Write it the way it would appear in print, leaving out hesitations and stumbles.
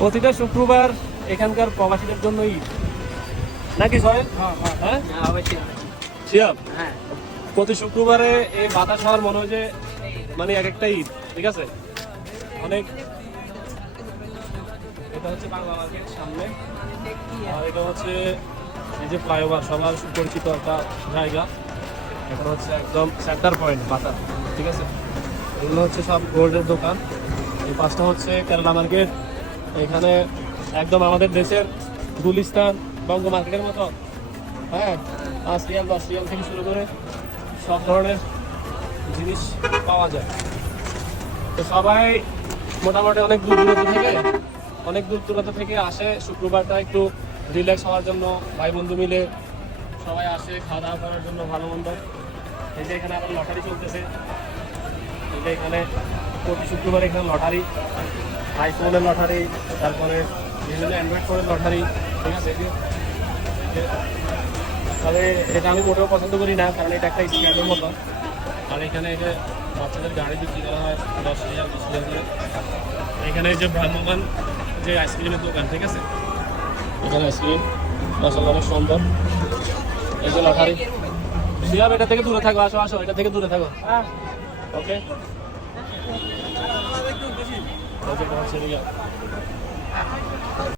প্রতিটা শুক্রবার এখানকার প্রবাসীদের জন্য ঈদ নাকি সোহেল? হ্যাঁ শিওর। হ্যাঁ প্রতি শুক্রবারে এই বাতাস হওয়ার মনে হয় যে মানে এক একটা ঈদ, ঠিক আছে। অনেক, এটা হচ্ছে বাংলা মার্কেট সামনে, আর এটা হচ্ছে এই যে ফ্লাইওভার, সবার সুপরিচিত একটা জায়গা। এটা হচ্ছে একদম সেন্টার পয়েন্ট বাতাস, ঠিক আছে। এগুলো হচ্ছে সব গোল্ডের দোকান। এই পাশটা হচ্ছে কেরালা মার্কেট। এখানে একদম আমাদের দেশের গুলিস্তান বঙ্গ মার্কেটের মতো, হ্যাঁ, 5 রিয়াল 10 রিয়াল থেকে শুরু করে সব ধরনের জিনিস পাওয়া যায়। তো সবাই মোটামুটি অনেক দূর দূরান্ত থেকে আসে শুক্রবারটা একটু রিল্যাক্স হওয়ার জন্য। ভাই বন্ধু মিলে সবাই আসে খাওয়া দাওয়া করার জন্য, ভালো মন্দ। এই যে এখানে আবার লটারি চলতেছে। এই যে এখানে প্রতি শুক্রবার এখানে লটারি, আইফোনের লটারি, তারপরে বিভিন্ন অ্যান্ড্রয়েড ফোনের লটারি, ঠিক আছে। তবে এটা আমি মোটেও পছন্দ করি না, কারণ এটা একটা স্ক্যামের মতো। আর এখানে এই যে বাচ্চাদের গাড়ি বিক্রি করা হয় 10 রিয়াল 20 রিয়াল করে। এখানে এই যে ভ্রাম্যমান যে আইসক্রিমের দোকান, ঠিক আছে। এখানে আইসক্রিম মাশাআল্লাহ অনেক সুন্দর। এই যে লটারি। শিয়াব, এটা থেকে দূরে থাকো, আসো আসো, এটা থেকে দূরে থাকো। ওকে, ওকে,